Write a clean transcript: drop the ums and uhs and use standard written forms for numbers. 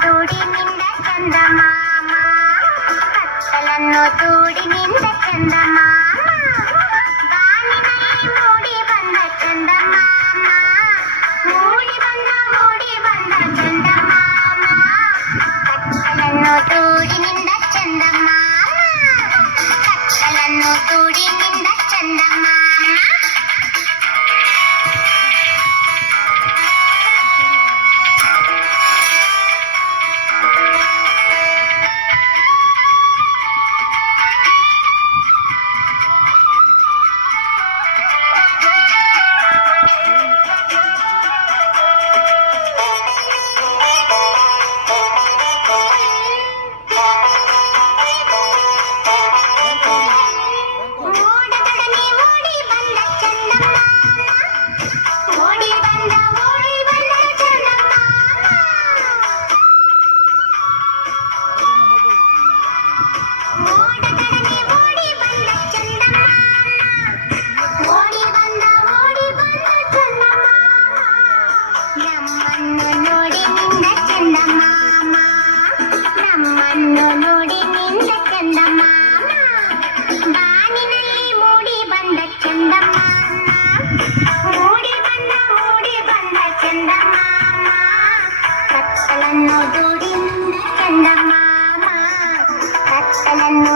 ತೂಡಿನಿಂದ ಚಂದಮಾಮ ಕತ್ತಲನ್ನು ತೂಡಿನಿಂದ ಚಂದಮಾಮ ಬಾನಿನಲ್ಲಿ ಮೂಡಿ ಬಂದ ಚಂದಮಾಮ ಮೂಡಿ ಬಂದ ಚಂದಮಾಮ ಕತ್ತಲನ್ನು ತೂಡಿನಿಂದ ಚಂದಮಾಮ ಕತ್ತಲನ್ನು ತೂಡಿನಿಂದ ಚಂದಮಾಮ ನಮ್ಮನ್ನು ನೋಡಿ ನಿಂದ ಚಂದಮಾಮ ಬಾನಿನಲ್ಲಿ ಮೂಡಿ ಬಂದ ಚಂದಮಾಮ ಮೂಡಿ ಬಂದ ಚಂದಮಾಮ ಕತ್ತಲನ್ನು ದೂಡಿ ನಿಂದ ಚಂದಮಾಮ ಕತ್ತಲನ್ನು